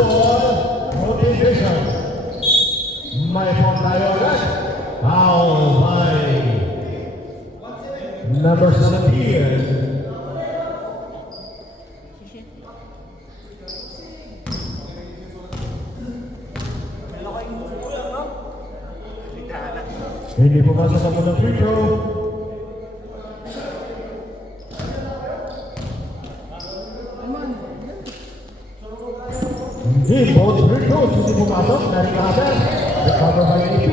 ball, rotation. May point tayo agad. Foul by number 17. Hindi pumasok sa punong free throw. Hindi, both free throws hindi pumasok. Narikada, recover by AP.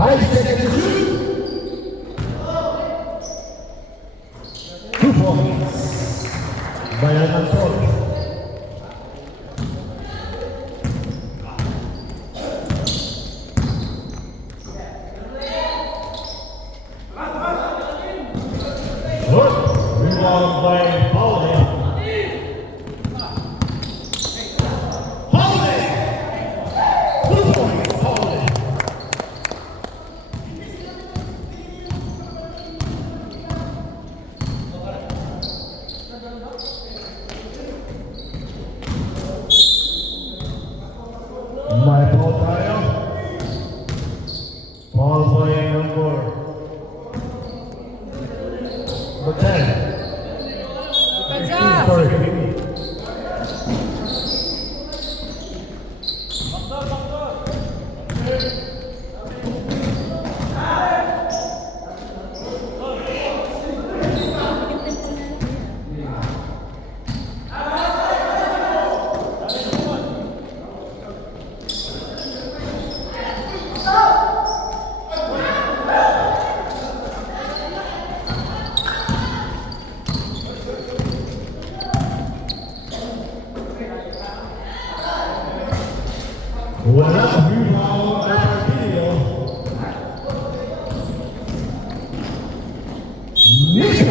5 seconds to shoot. 2 points. Bayan ng Tol. Good. Rebound by Pauli. Pauli! 2 points, Pauli. May ball tayo. Ball by number 10. Sorry, walang rebound na partido. Nisha!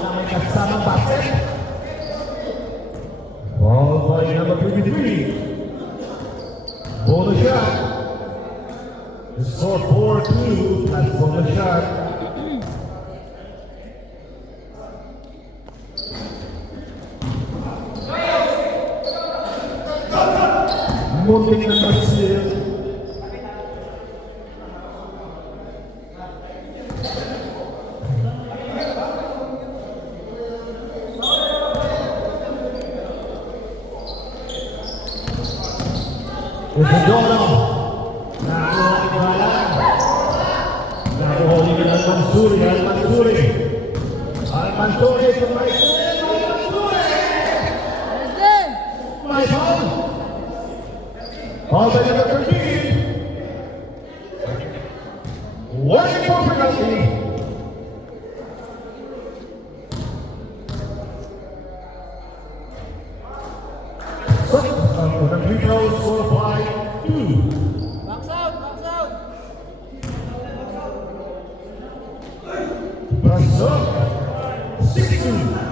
Na may kasamang basket. Ball by number 23. Bonus shot. The score 4-2. That's bonus shot. Muntik na mag-steal. Isidoro. Nakuha ni Al-Mansuri. Al-Mansuri. Al-Mansuri. My foul. All by number 13. Working for penalty. So, the free throws for 5-2. Box out, box out. Brazil, 6-2.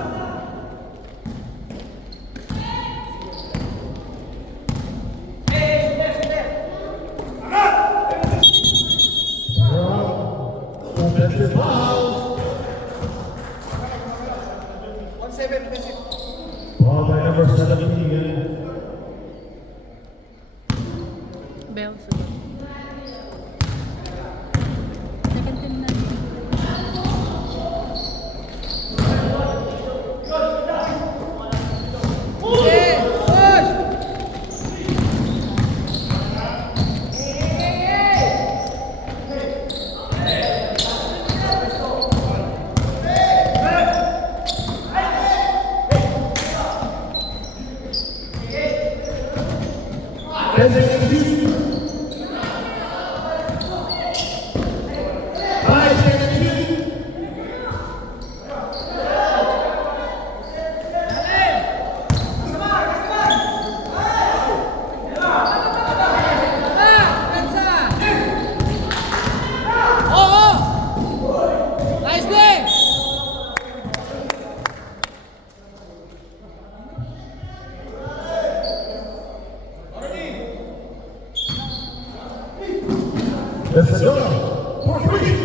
Offensive foul. 1-7 defensive. Ball by number 17. Bell, sunod. Second team na. Okay, push. Isidoro, for 3.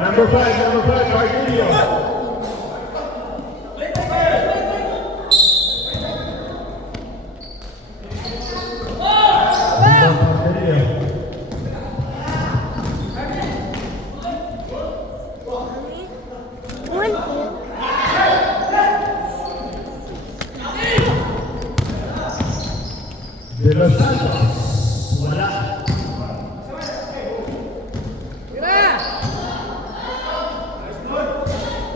Number 5, Cardillo. De Los Santos, wala. Tira!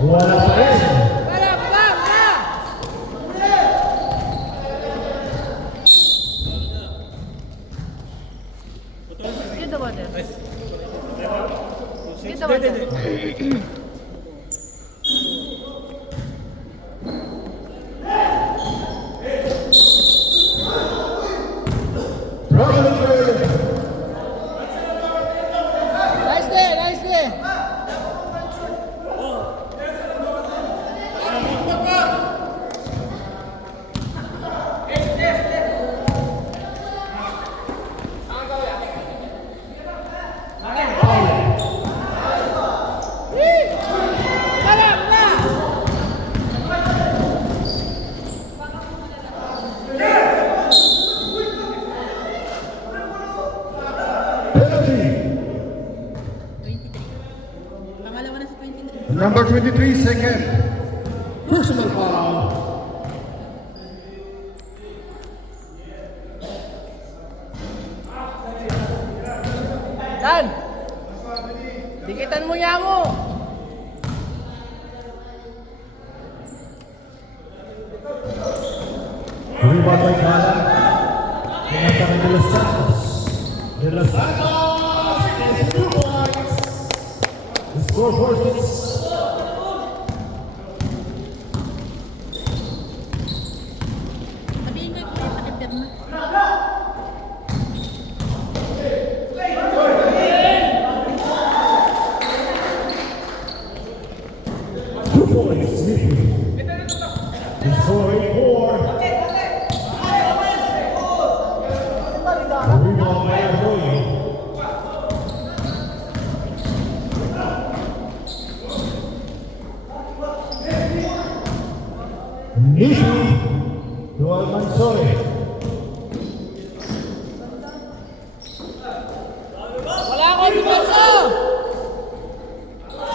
Wala pa rin. Wala, wala, wala! Get the water. Get the water. Nice there, nice there! Wala, wala! Penalty. 23. Pangalawa na sa 23. Number 23, second. Personal foul. Dan! Dikitan mo niya mo! Rebound by Gala. Pinatang De Los Santos. De Los Santos is 2 points. The scoreboard is Sabihin ko yung pakitip mo. two points. The score is 4. Rebound by Arroyo. Nishi to Almanzore. Wala akong depensa!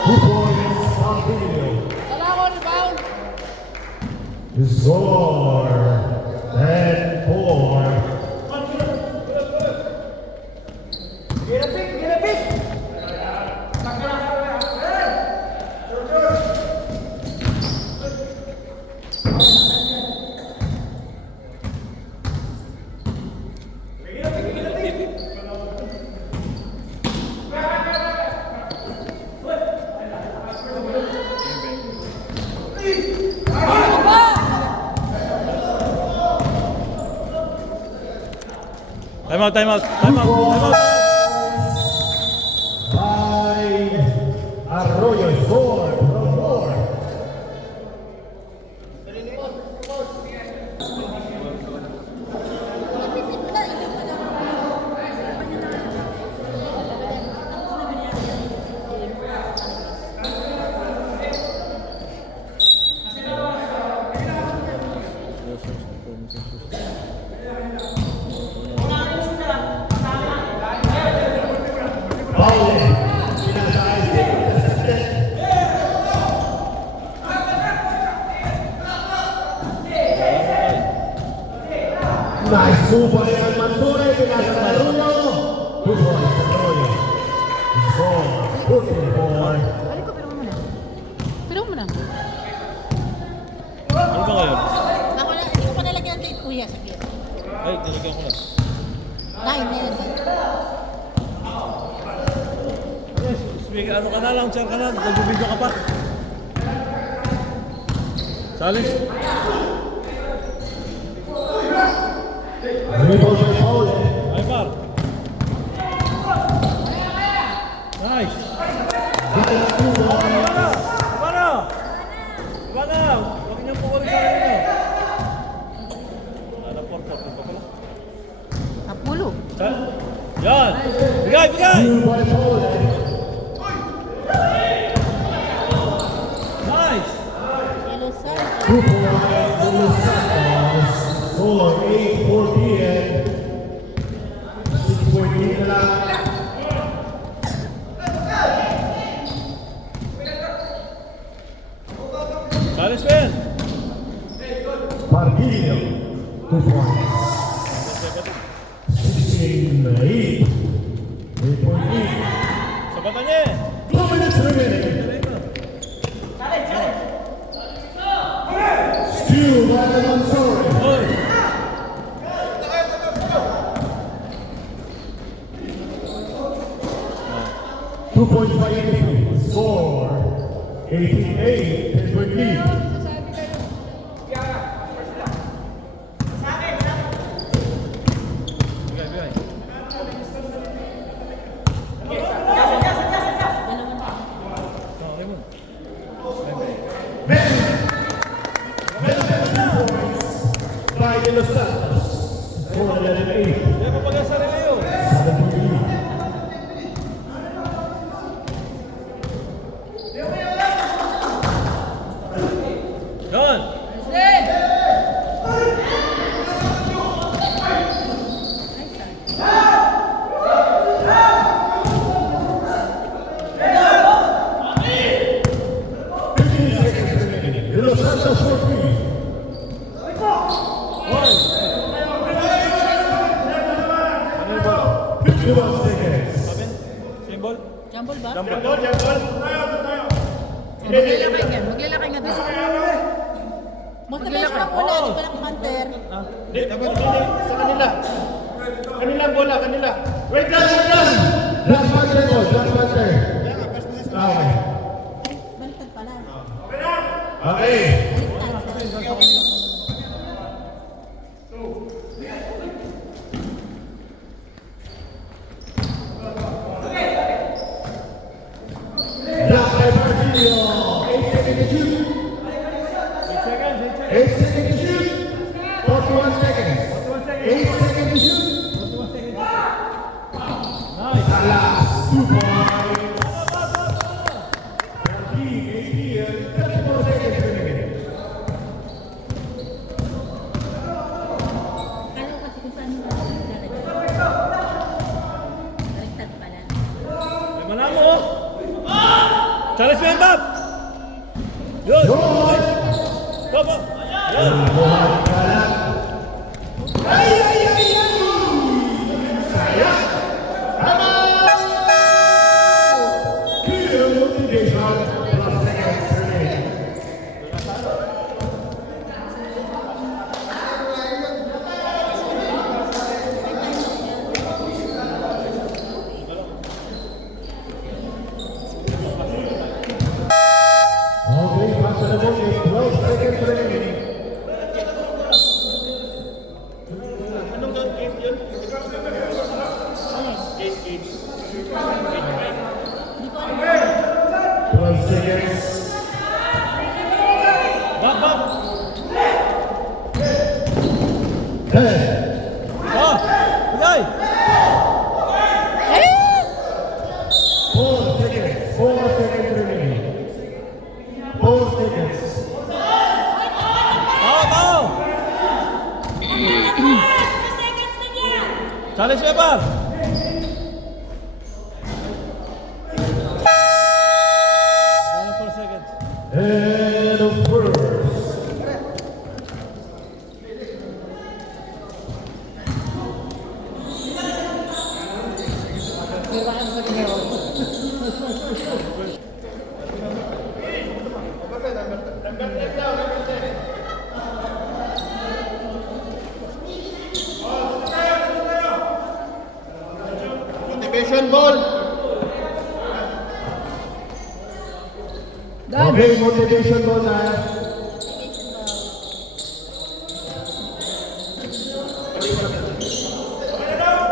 2 points. Cardillo. Wala akong rebound! The score 10-4. Ginapit, ginapit! Time out, time out, time out, time out. By Arroyo, score from 4. Paul, nice move by Almanzore, pinasa sa Arroyo. 2 points, Arroyo. The score 14-4. Balik ko, pero mo muna. Pero mo muna. Ano ba ngayon? Ako na, hindi ko pa nalagyan ng tape, kuya, sige. Ay, nilagyan ko na. Nine, nine. Speaker, ano ka na lang, saan ka na? Nag-video ka pa. Challenge. Rebound by Paul. Ay, par. Nice. Iba na! Iba na! Huwag niyo po kami sa akin niyo. Ano, porto pa pala? Apulo. Yan! Bigay, bigay! Two by Paul. Challenge man! Pardillo, 2 points. 16-8. 3-point lead. Sabatan niya eh! 2 minutes remaining. Steal by the Mansouri. Oy! 2 points by Italy. Score 18-8. 10-point lead. Bigay. Okay mo. By De Los Santos. Score 11-8. Hindi ako pag-asari kayo. 7-point lead. Don! De Los Santos for 3. Oy! Ano yung ball? 51 seconds. Sabi? Same ball? Jumble ba? Jump. Maglalakay nga. Maglalakay nga doon. Motivation lang muna. Di ba lang counter? Hindi, dapat hindi. Sa kanila. Kanilang bola, kanila. Wait lang, wait lang! Last batter ko, last batter. Okay. Baliktad pala. Okay. Baliktad. Block by Martillo. 8 seconds to shoot. 8 seconds to shoot. 41 seconds. 8 seconds to shoot. Salas, 2 points. 34 seconds remaining. Kala ko kasi kung saan yung lalagay. Baliktad pala. May manamo oh! Challenge man, Bob! Yun! Yun! Bob! Yun! Buhat kalat. Ay, ay, ay, ay! Sayang! Tama! Clear motivation. Plus seconds remaining. Okay, back to the ball. 12 seconds remaining. Anong doon game yun? Gate. 12 seconds. Bob! 10. Oh! Bigay! 4 seconds. 4 seconds remaining. 4 seconds. Tao! Challenge man, Bob! Bala 4 seconds. And of course. Motivation ball. Okay, motivation ball na.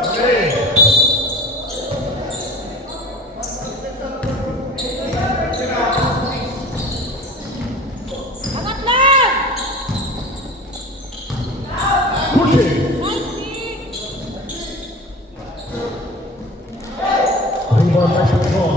Okay. Pushing. Rebound by Sean.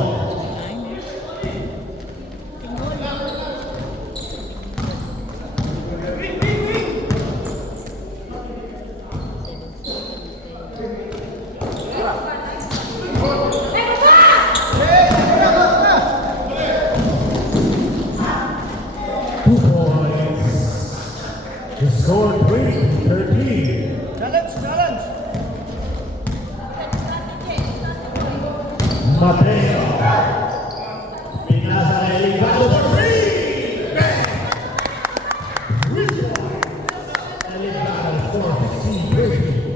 score 20-13. Challenge, challenge. Mateo. Pinasa na Eligado for three. Bang! Which one? Eligado score 16-13.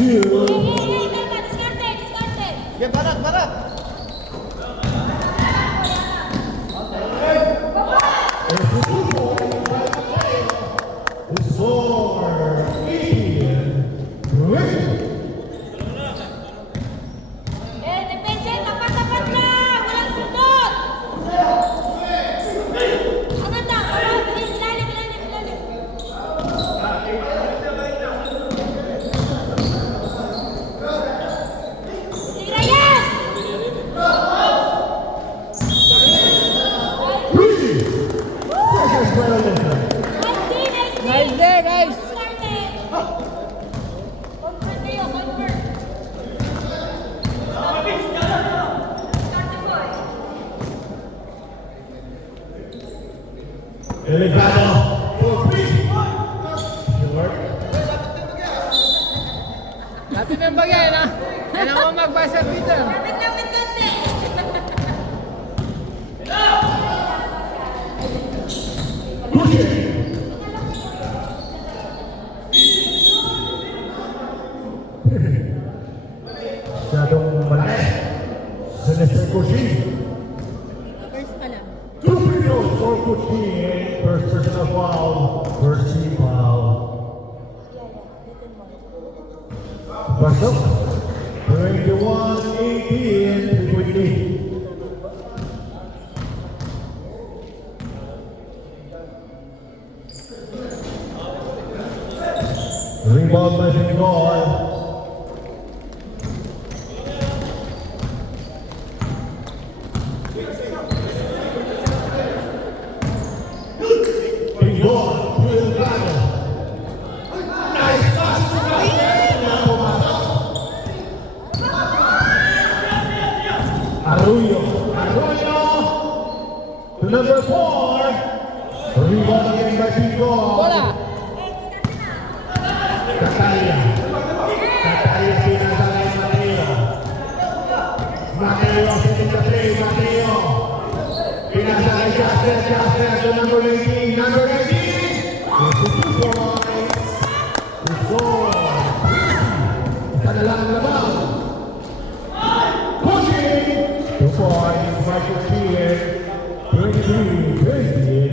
Two. Yan, barat, barat. The score 18-20. Nice day, guys. Eligado for three. Short. Lapit ng bagay, na. Kailangan mo magbasa dito. Masyadong malaki. Sinister Cushing. First pa lang. 2 free throws for Cushing. First personal foul. First team foul. Pasok. 21-18. Quickly. Rebound by Senegal. Arroyo to number 4. Rebound again by Pico. Bola. Catalia pinasa kay Mateo 73. Mateo pinasa kay Justin to number 19. Number 19 is the 2 points. The score. Isa na lang ang laban. Pushing 2 points by Cushing. 23-20.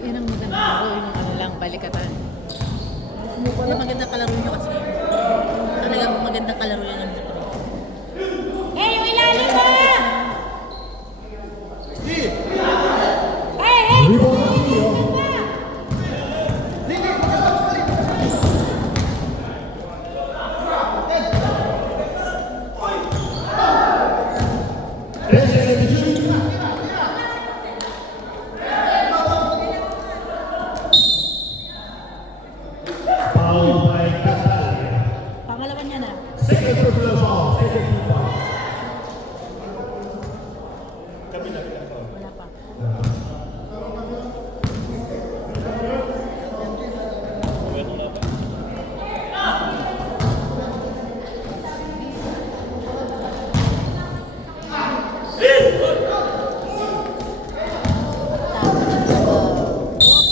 Yan ang magandang laro, yung ano lang, balikatan. Yung magandang kalaro nyo kasi. Talagang magandang kalaro yan ang laro. Yung ilalim mo! Foul by Catalia. Pangalawa niya na. Second personal foul. Second team foul. Wala pa.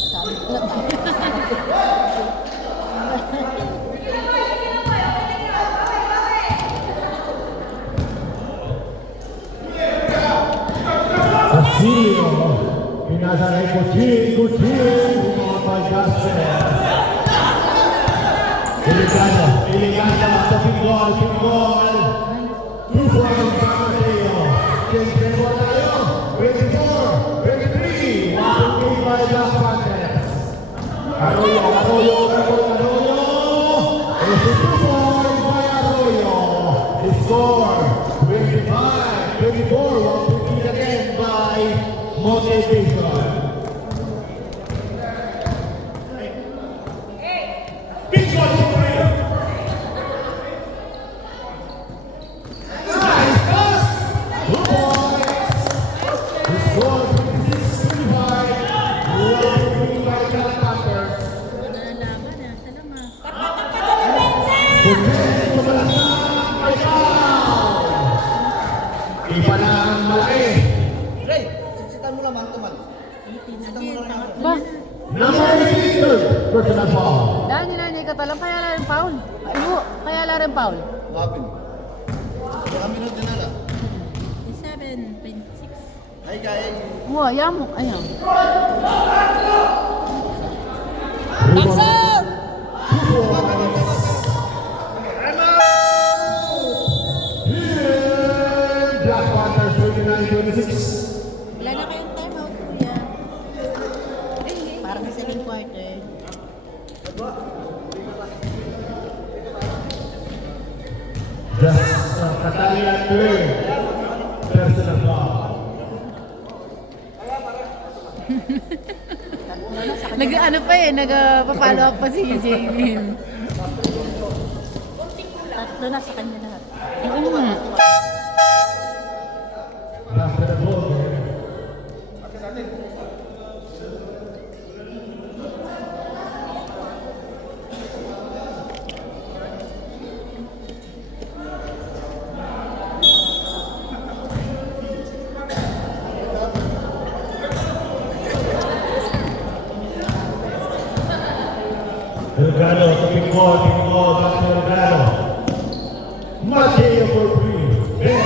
Sabi ko na Basilio pinasa kay Cushing. Rebound by Justin. Eligado sa Pingol. 2 points by Mateo. Arroyo, Arroyo. It's a 2 point by Arroyo. The score 25-24. 1 again by Motivation. Big one for three. Nice pass. 2 points. The score 26-25. 1 by Calatampers. Nalalaman na. Salamat. Putin, tumalaksak, may foul! Iba na ang malaki. Ray, sitsitan mo lang man-to-man. Ba? Number 18, personal foul. Dahil ninanay ka talang kaya lang foul. Ayo, kaya lang foul. Wapin. Baka minute din nila. 7.26. Ay, kaya. Wow, yamok. Ayaw. Action! Black Panthers 29-26. Wala na kayong time out, kuya. Parang sa second quarter. Just Catalina Turing. Personal foul. Nag-ano pa eh, nag-follow up pa si Jamin. Tatlo na sa kanya lahat. Oo nga. After the ball game. Delgado, taking ball, back to Delgado. Mateo for three. Ben.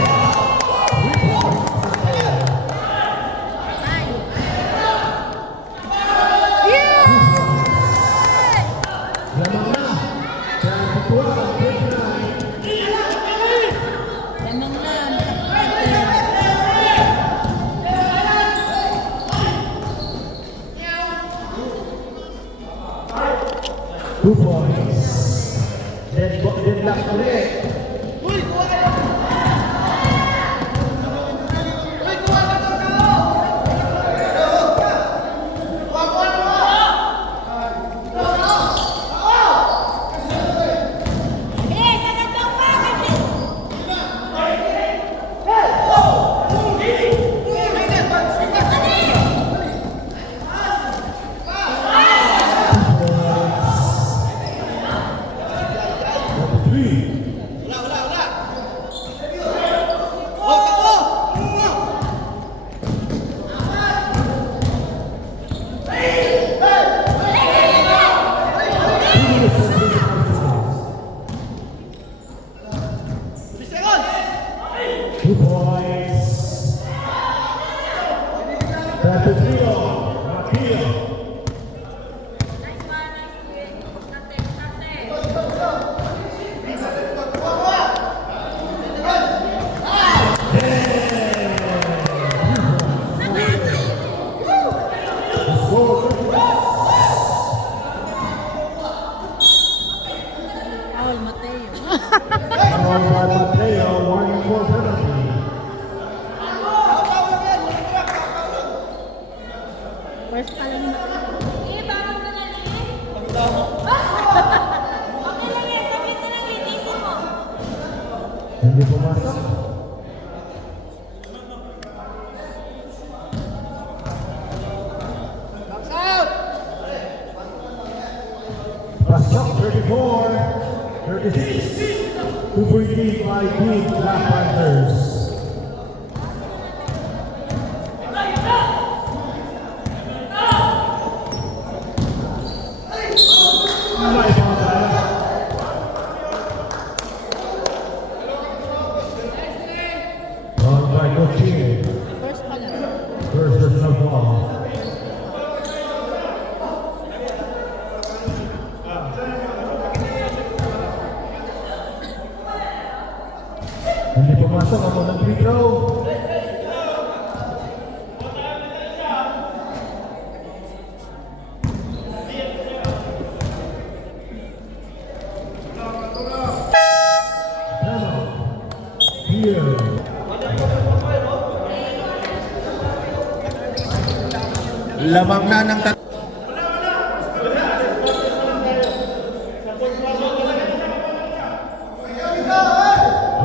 Lamang na. Kaya patuwa ang 29. Lamang lang. 2 points. Deadlock ulit. Paul Mateo. Mateo, warning for penalty. First pa lang. Hindi pumasok. Pasok 34, 36. 2.3 by Team Black Panthers. May pangkala. Wrong by Coaching. First pa lang. First personal ball. Hindi pumasok ako ng free throw. lamang na ng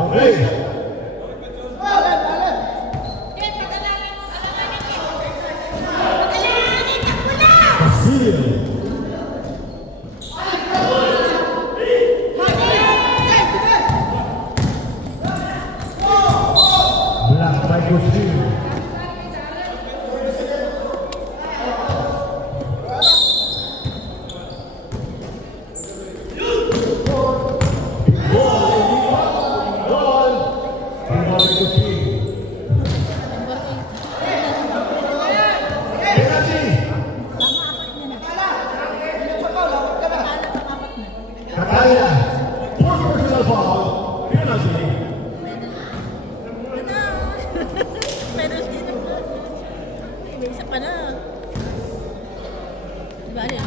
Okay. Castillo. Black by Castillo. Kataya, fourth personal foul, penalty. Penalty na ba? May isa pa na. Diba rin?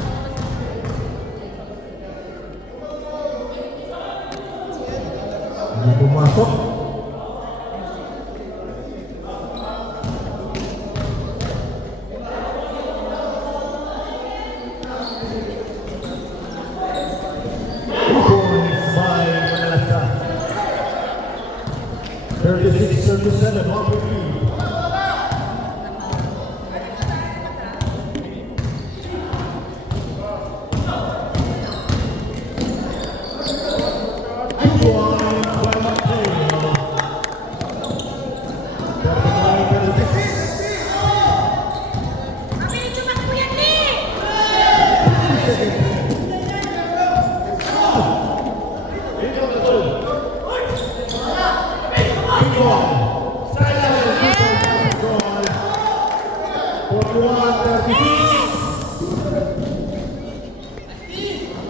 Hindi pumasok. Points by Manalasa. 36-37, one point lead.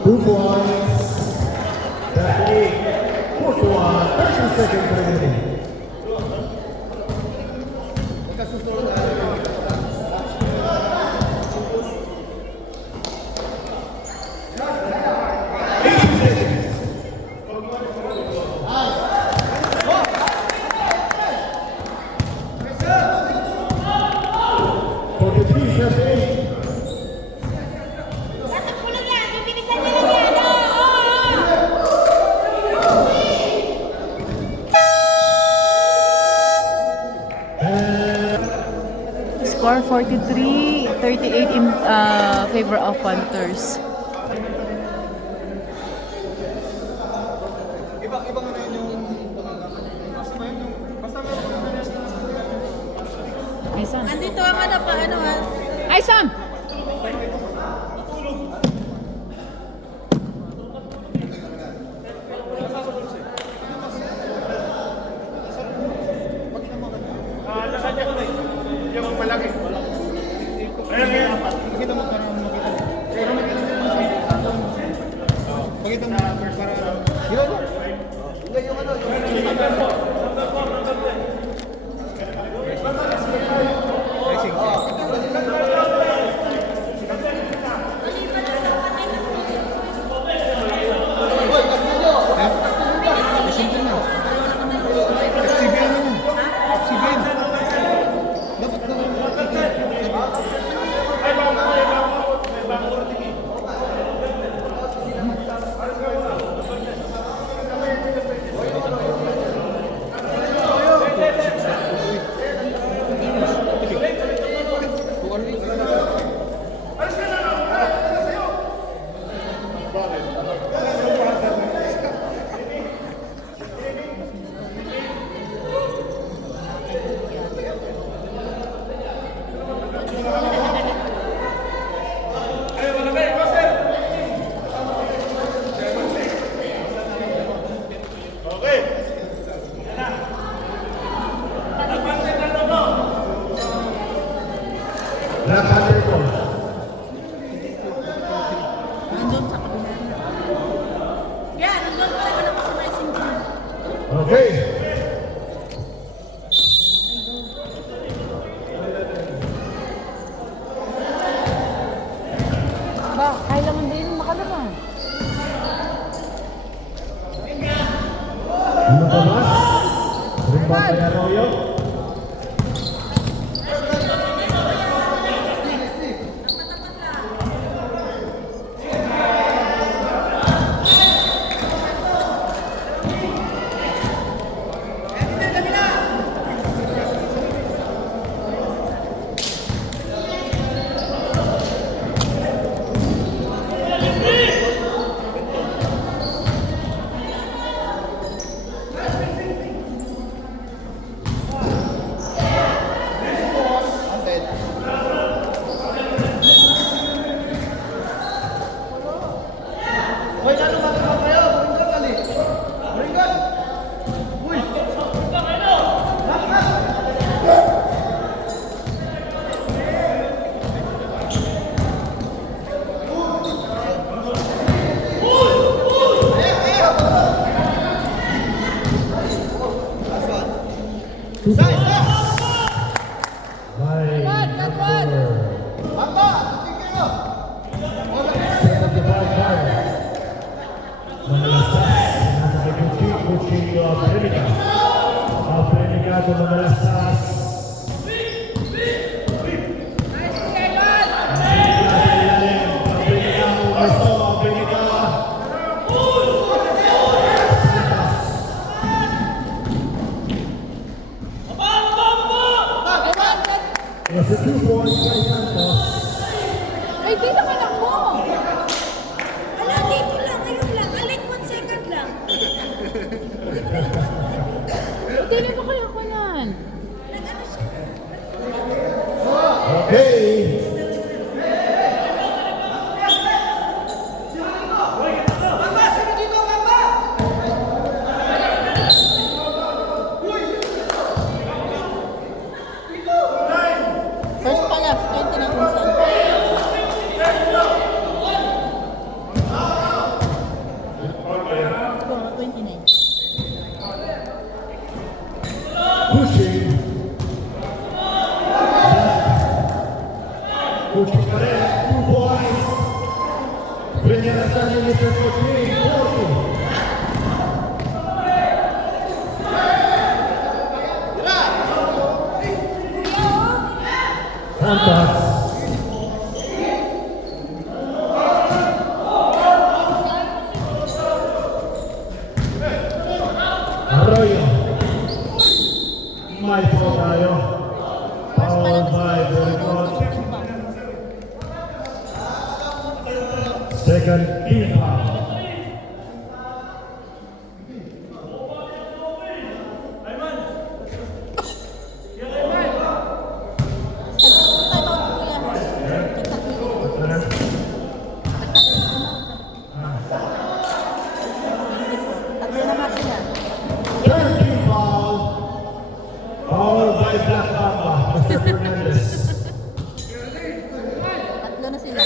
Two points. That's 41, 30-second remaining. Score 43-38 in favor of Panthers. Ay, Sam. Andito ang ano pa, ano ha? Ay, Sam! Lakad ako na eh. Hindi ako malaki. Ayan. Pakita mo para makita. Pero makita mo pakita mo para yun. Hindi yung ano, racing. Nandun sa kabila. Yan, nandun pa rin ako sa messenger. Okay. Ba, kailangan din makalaman. Lumabas. Rebound by Arroyo. By number Papa, tingin kayo. 75 card. Manalastas. Nasa kay Kuching Premica. Premica to Manalastas. It's a 2 points by Santos. Ay, dito ka lang mo. Wala, dito lang. Ayun lang. Alin, 1 second lang. Hindi na ba kaya ko yan? Nag-ano siya? Okay. First pa lang, 20 na kung saan. Oo, 29. Kuching. Kuching pa rin. 2 points. Pinarasan ni Mr. Kuching. 40. Santos. Arroyo. May foul tayo. First pa lang Foul by sa Boricon. team. Second team foul. Ito na. Tatlo na nga sila. Third team foul. Foul by Black Mamba. Mr. Fernandez. Tatlo na sila.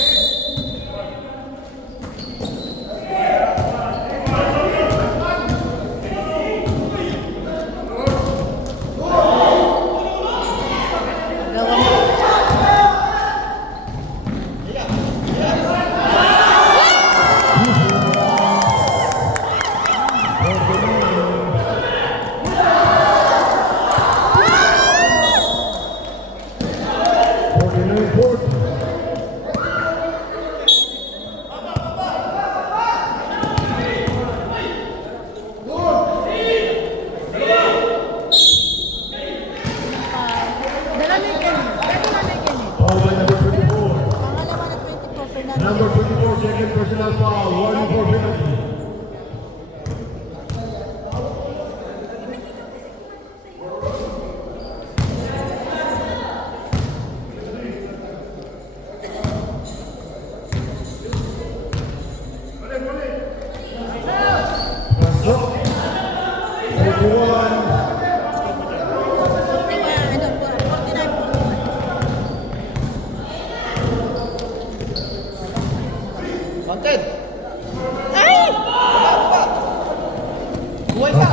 Gawa mo. Dala na yung ganyan. Dala na yung ganyan. Foul by number 24. Pangalawa na 24, Fernando. Number 24, second personal foul. Warning for penalty. Pasok. 41. 49. Wanted. Ay! Buhay ka.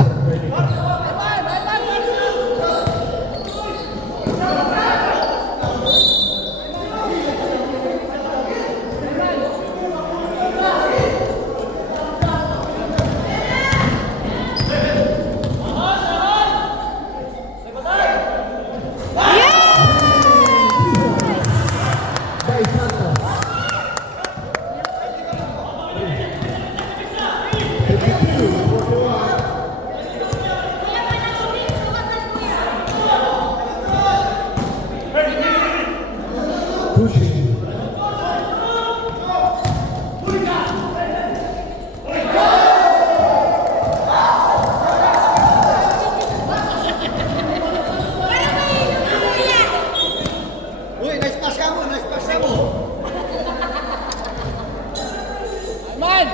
By Santos. 52, 41. Pushing. Uy, nice pass ka mo, nice pass ka mo. Man!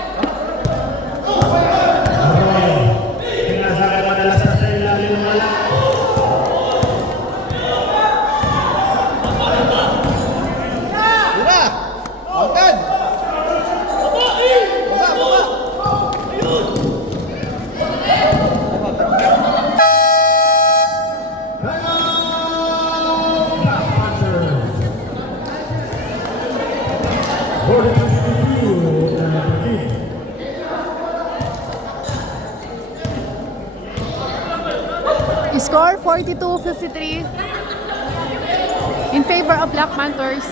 Score 42-53 in favor of Black Panthers.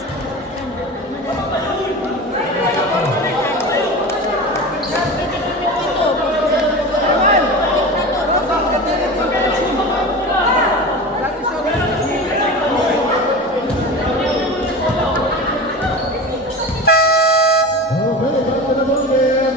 Okay, back to the ball game.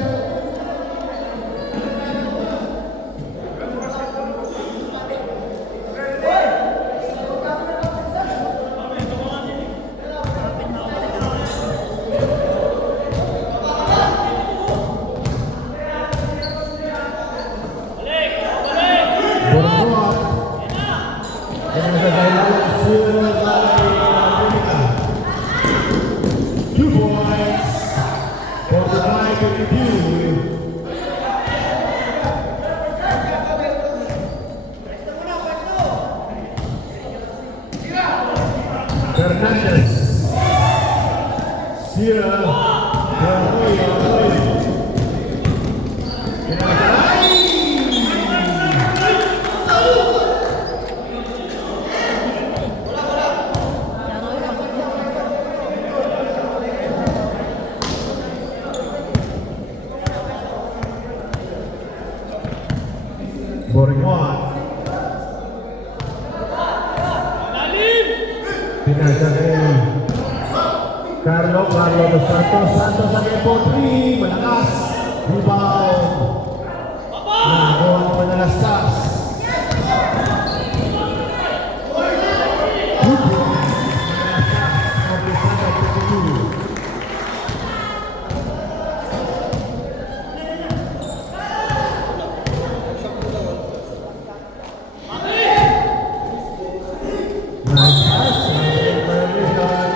Borneo. Yang nagdadala sila kay Amerika. 2 points. 45-52. Fernandez. Sierra. Arroyo. Boringon. Pinasa kay Carlo dos Santos. Santos ang ipotri. Malakas. Rebound. Nakuha ng Manalastas. 2 points. Manalastas. Umpisa na 52. Nice pass. Permission.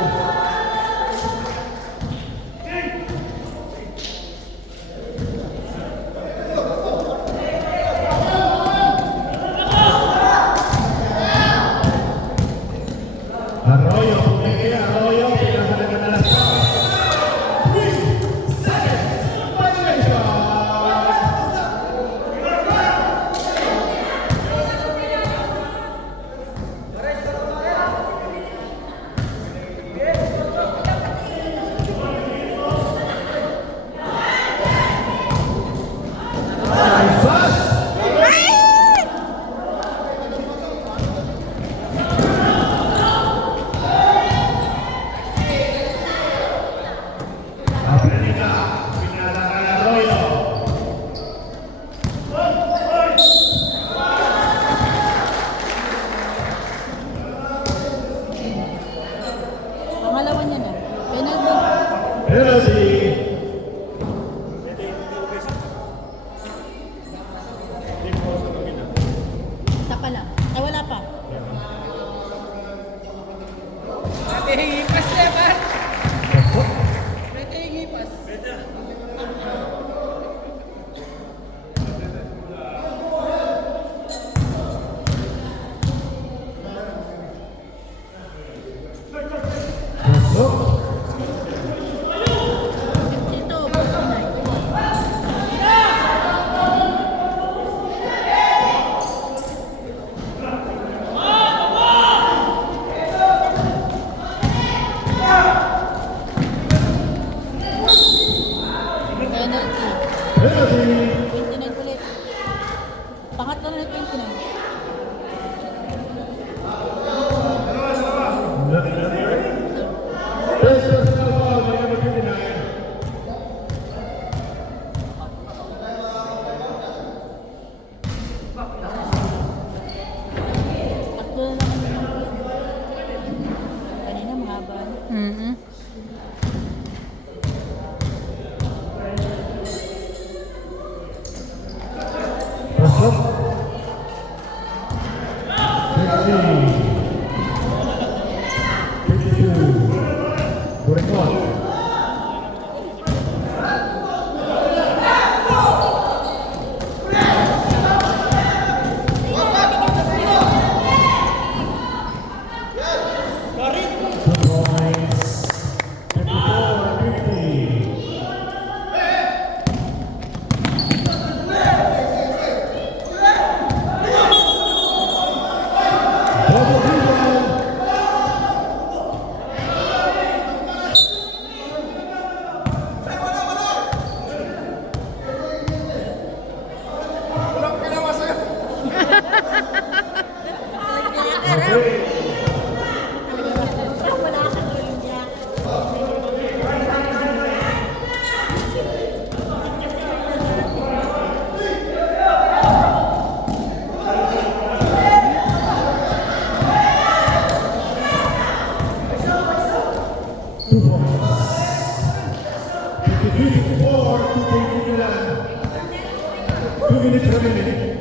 2 minutes remaining.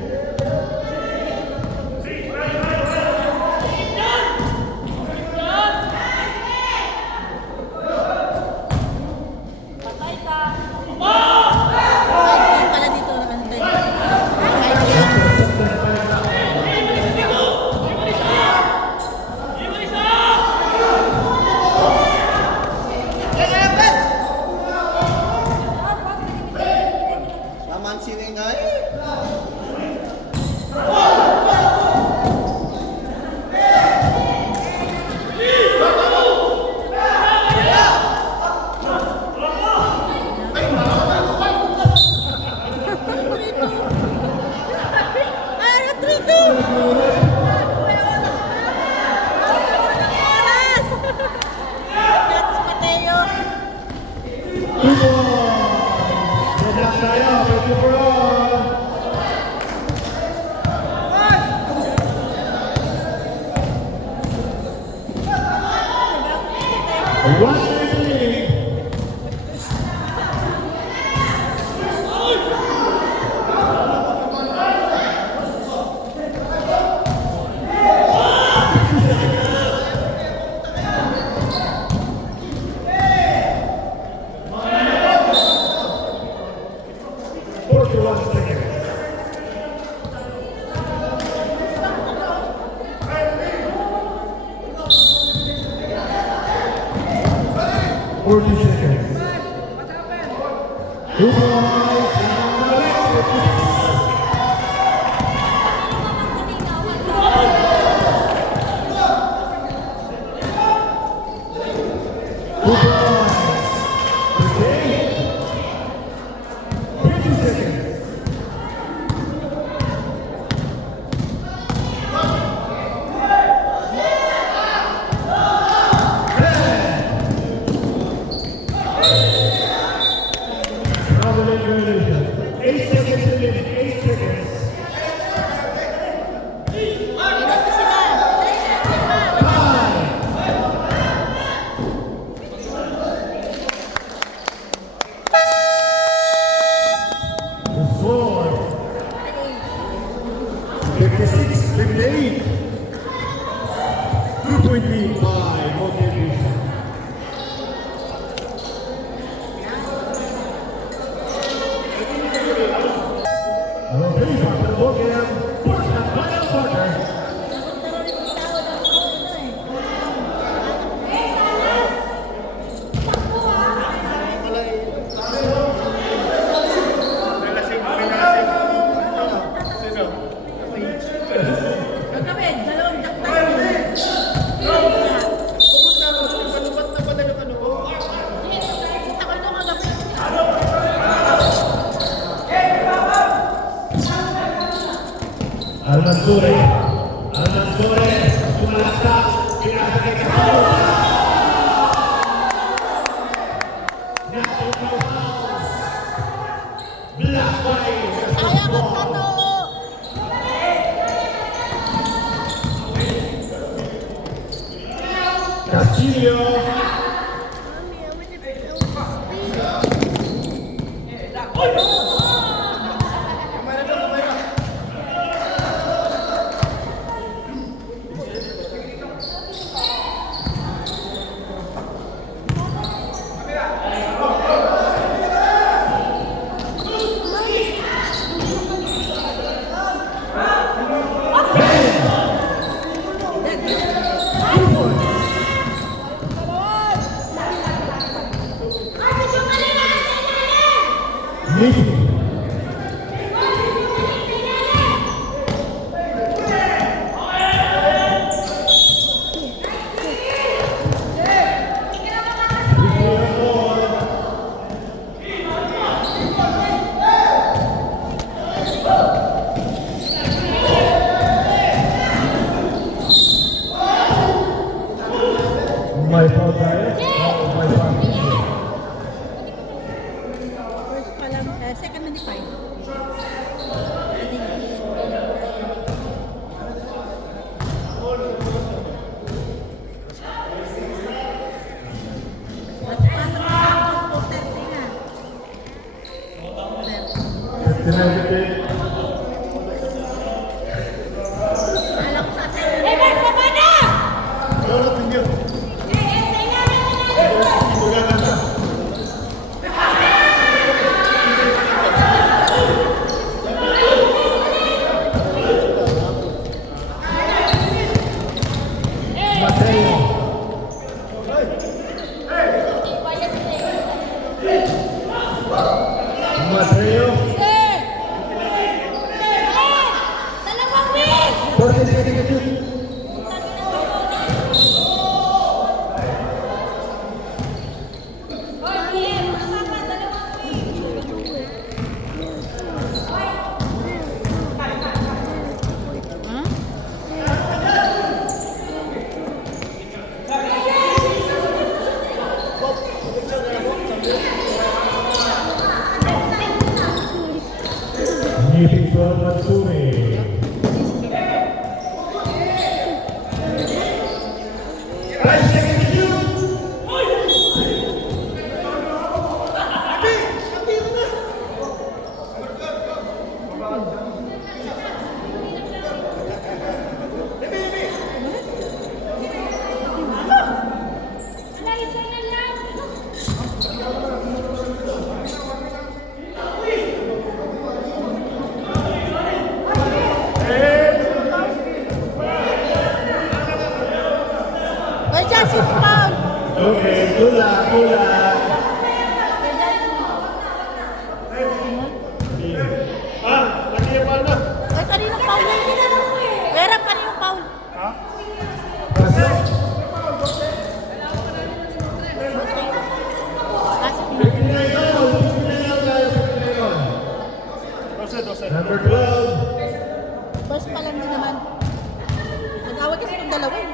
Patay ka. Ay, di pala dito. Ano tayo? Ay, yan. Naman sini nga eh. Ah, 3-2. Oras. Gatos Mateo. 2 more. Good luck tayo. Thank you for all. One minute. Forty seconds. 2 points. Okay. 50 seconds. Congratulations. 8 seconds remaining. 8 seconds. Ingat na sila. The score 56-58. 2-point lead by Motivation. Okay, back to the ballgame. Fourth and final quarter. Nalasing, may nalasing. Sino? Gagawin, dalawang daktak. Pumunta ako. Kanubat na ba na ano ko? Kita ko nung kagawin. Almansore. Almansore. Tumalaktak. Pinasakay ka sa Black White. Sayang ang tato. Castillo. Nicky. My fault, guys. My fault. First pa lang, second na di pa. Tonight, 40 seconds to shoot. Nipping from Matsumi. 5 seconds to shoot. Ay, Chelsea, foul! Okay, tula. Lagi yung ball na. Ay, kaninong foul na yun? Lerap, kaninong foul? Pasok. Kasi 59 tayo tayo. Number 12. first pa lang din naman. Nag-awag kasi itong dalawa eh.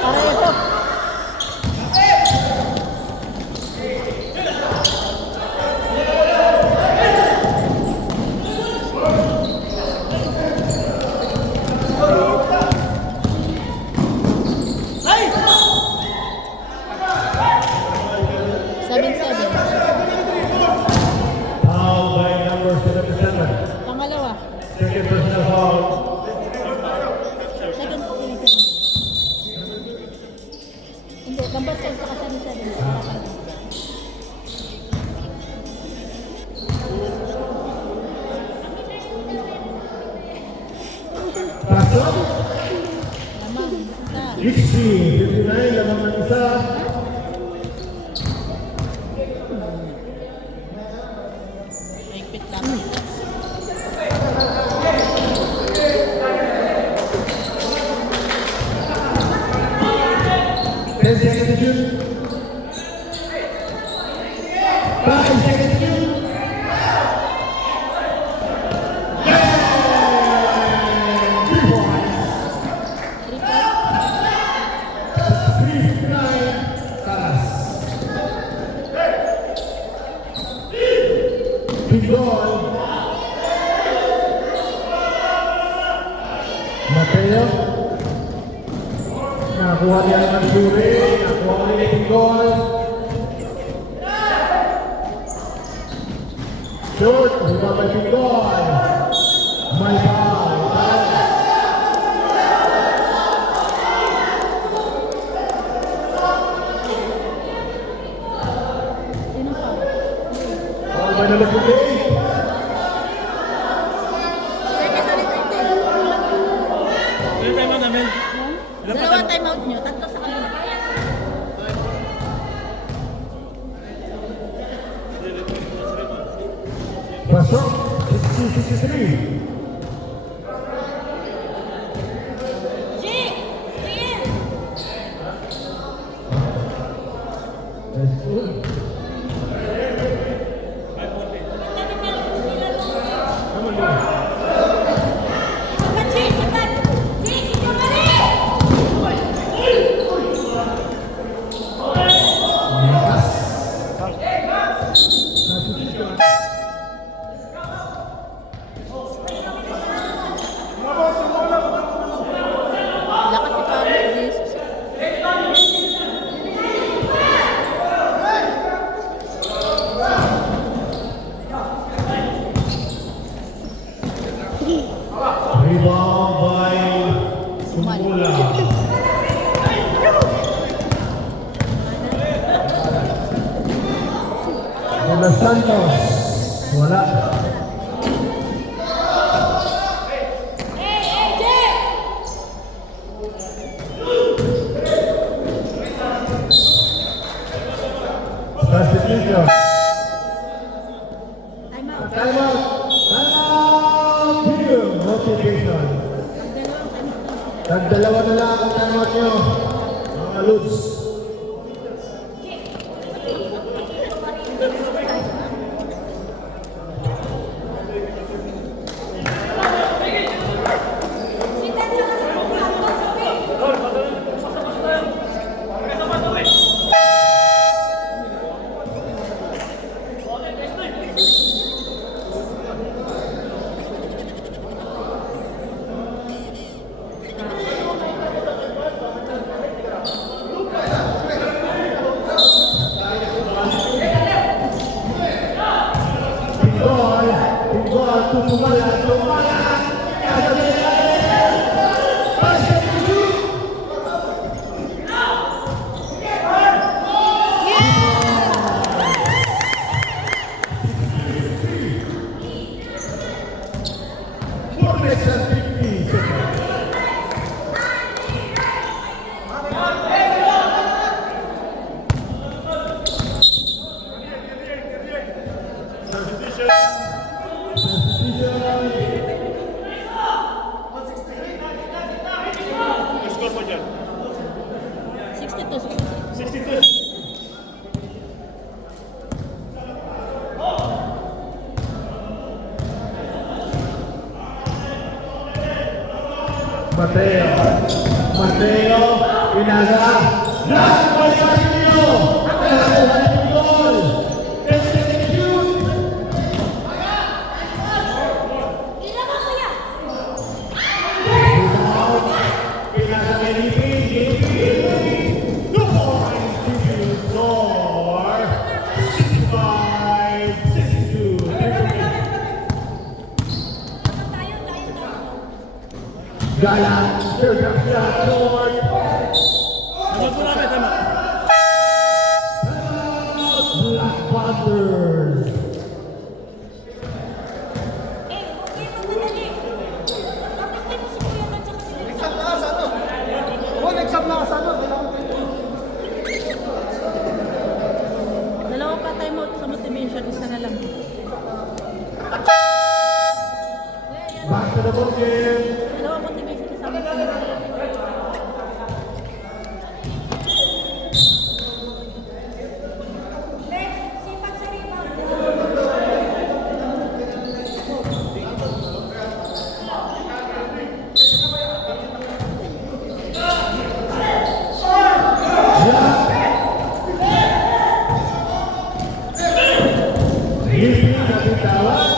Pareho. Foul by number 77. Pangalawa. Second personal foul. Second po yun. Hindi, number 10 sa kasama sa Pasok. Lamang, isa. Dixie, 59, lamang ng isa. Mahigpit lang. Ten seconds to shoot. 5 seconds to shoot. And 3 points. 3-9. Taras. Big goal. Mateo. Nakuha niya ng Suri. Nakuha niya ng goal. Shoot. Bumabay yung goal. May foul. Foul by number 58. Ilan tayo man namin? Dalawa time out nyo, tatlo sa kanila. Pasok. 63. That's good. Lakas si Pablo Jesus. Rebound by Sumula. De Los Santos. Wala. Substitution. Time out. Lutz. Pinggol, tumala. Nasa ilalim. Basket to shoot. Four minutes and 50 seconds. Score mo dyan. 62. 62. Mateo, Inaga, lahat mo yung Mateo! Nakakuha ng pinggol! Execute! Inaga kay Lipi. 2 points to you, score 65-62. Galang, third half shot, score. Tama po namin, tama. Black Panthers. Exam na sa ano? Oh, exam na sa ano? Dalawa pa timeout sa motivation, isa na lang. Back to the ball game. Dalawa motivation, isa motivation. Lipi na bitawan.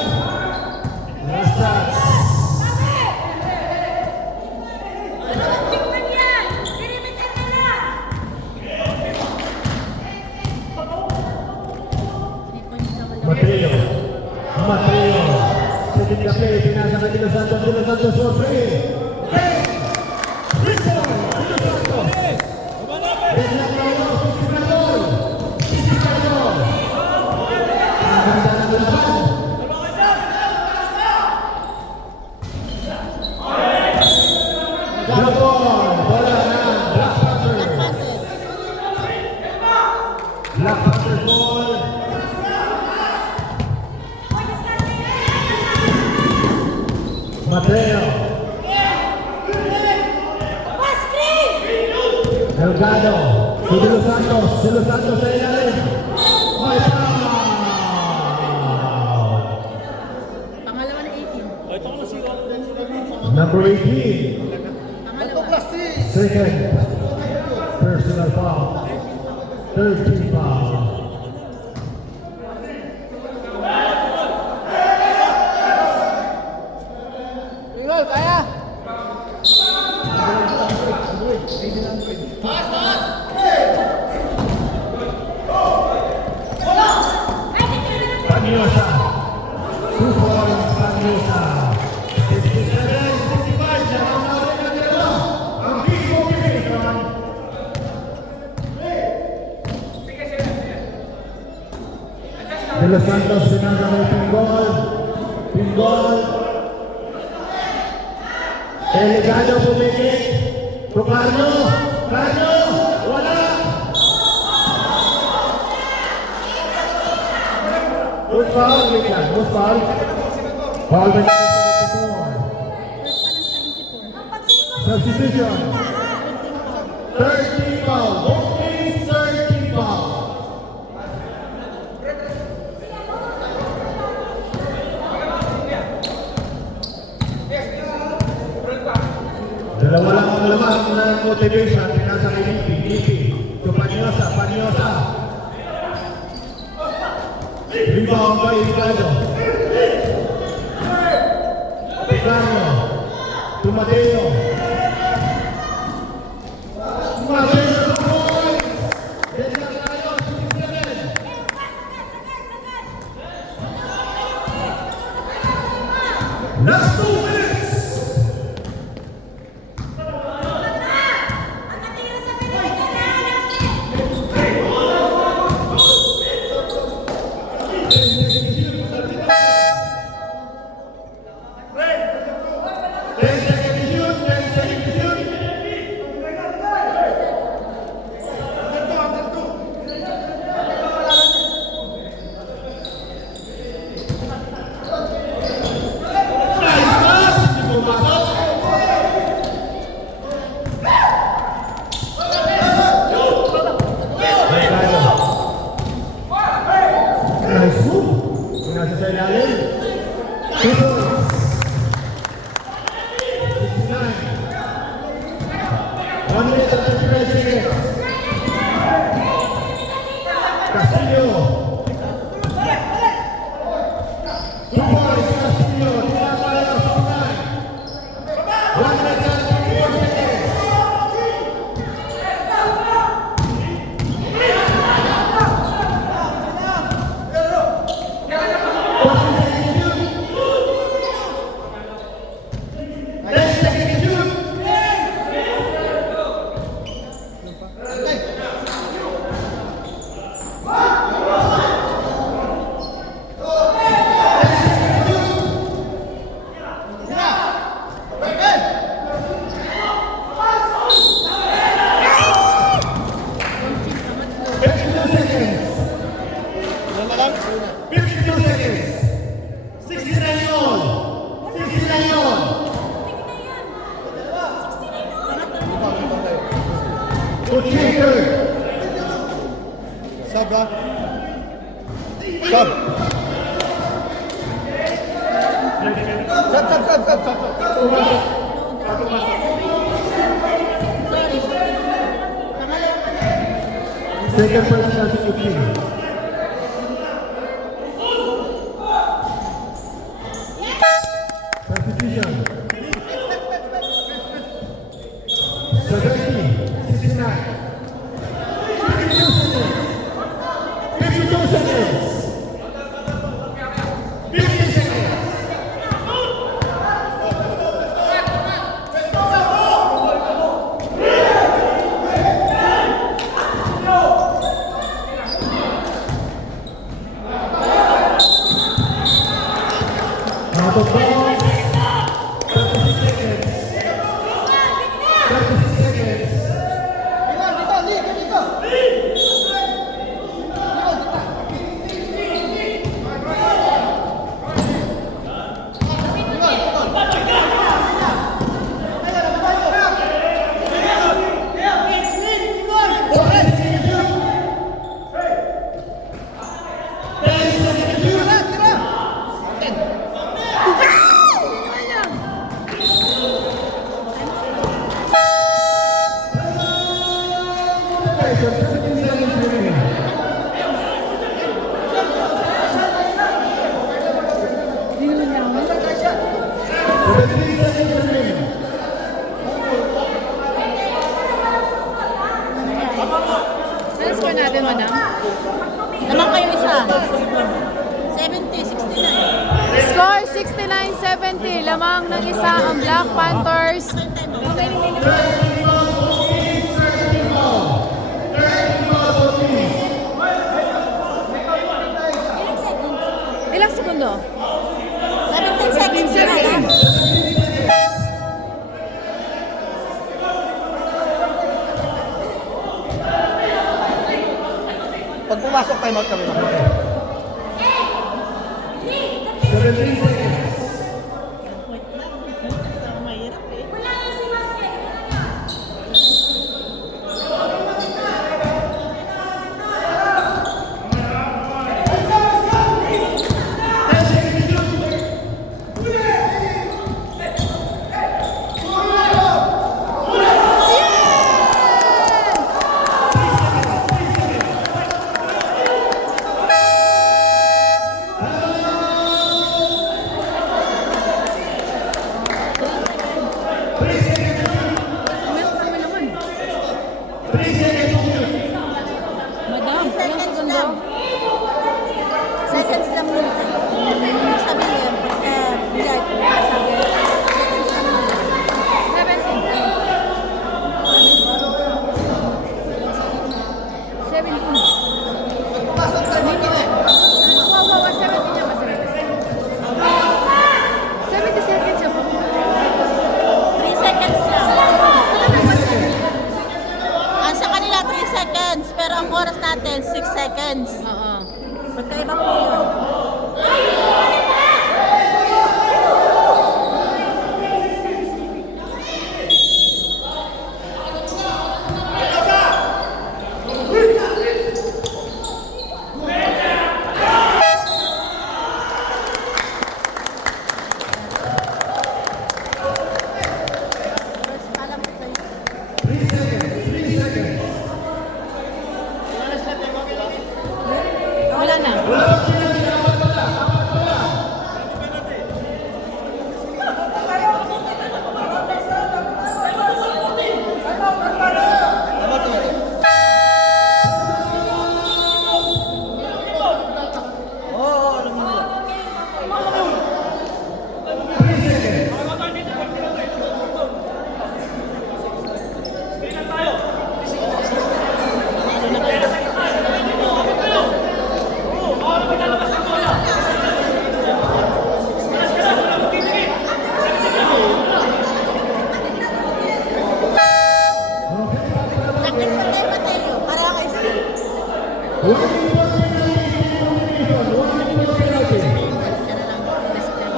Nasa Mateo. Second kape, pinasa kay Los Santos for free. Three point, Los Santos. Biglang tayo, Sisikador. Ang ganda ng laban. Gabon, bola na, Black Panther. Black Panther ball. Mateo. Delgado. Si De Los Santos sa ilalim. May foul. Pangalawa na 18. Ito ko na sila. Number 18. Pangalawa. Second. Personal foul. 13 foul. Tingol, kaya! Panyosa. 2 points, Panyosa. 67-65. Jarang na rin ang dalawa. Ang big motivation. De Los Santos, pinasa may pinggol. Delegado pumili. Tucarno. Carno. Wala. Good foul, Richard. Good foul. Foul by number 74. Substitution. 13 foul. Dalawa lang ang laman ng motivation. Pinasa kay Nicky. Nicky. To Panyosa. Panyosa. Rebound by Ricardo. Ricardo. To Mateo. Mateo to Boy. Desang tayo. 67. Last 2 minutes. Nice move. Nasa sa ilalim. 2 points. 69. 1 minute and 35 seconds. Castillo. 2 points. Castillo. Tira tayo. 69. 1 minute and 34 seconds. Sub, ha? Sub. Sub. Second person as you please. Substitution. 70, 69. 52 seconds. 50 seconds. Out of bounds. 36 seconds. 36 seconds. Ano score natin, madam? Naman kayo isa. 70, 69. Score 69-70. Lamang ng isa ang Black Panthers. Ilang segundo? 17 seconds na lang. Pag pumasok, time out kami. 17 seconds. Mahirap eh. Wala bang penalty? Apat pala. Oo, alam mo nila. 3 seconds. Sakit pa tayo Mateo. Para kay Steve.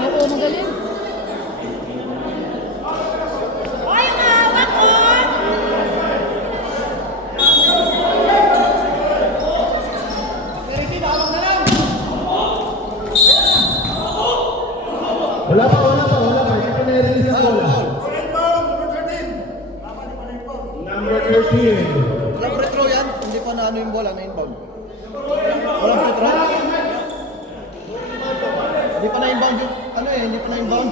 Oo, magaling. Hoy, ang hawak ko! Wala pa. Hindi pa na-release ang bola. Number 13. Walang free throw yan. Hindi pa na ano yung bola, na inbound. Walang free throw. Hindi pa na inbound yung, ano eh, hindi pa na inbound.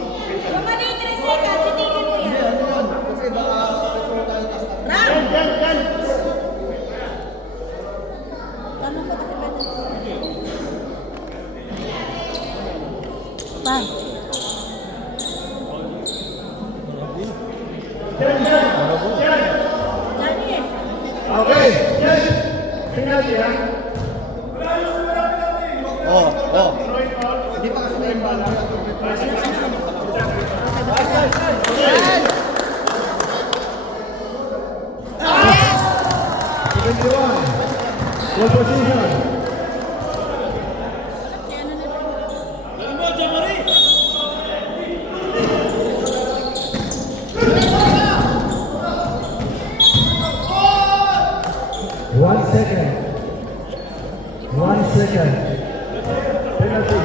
Mamali 3 seconds. Itigil mo Hindi, yan. ano yun. Kasi baka free throw tayo last time. Ram! Tanong ko kasi pwede. Bang. Johnny. Okay. Yes. Penalty, ha? Oo, oo. Hindi pa kasi na inbound. Yes! 21. Full position. One second. Penalty.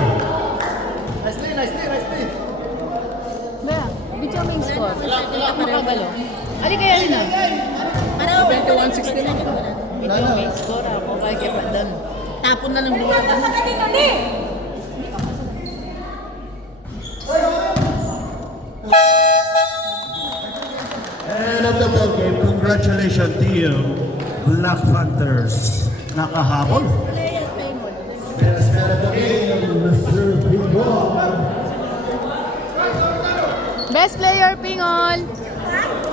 Nice play. Bea, video mo yung score. Makagalo. Ali kaya rin ah. Pareho, 21-16 na. Video mo yung score ako. Kaya kaya pa doon. Tapon na ng buwan. Basta ka dito, Lee! And at the ball game, congratulations to you, Black Panthers. Nakahabol. Players, Paymon. Best man of the game, Mr. Pinball. Best player, Pingol.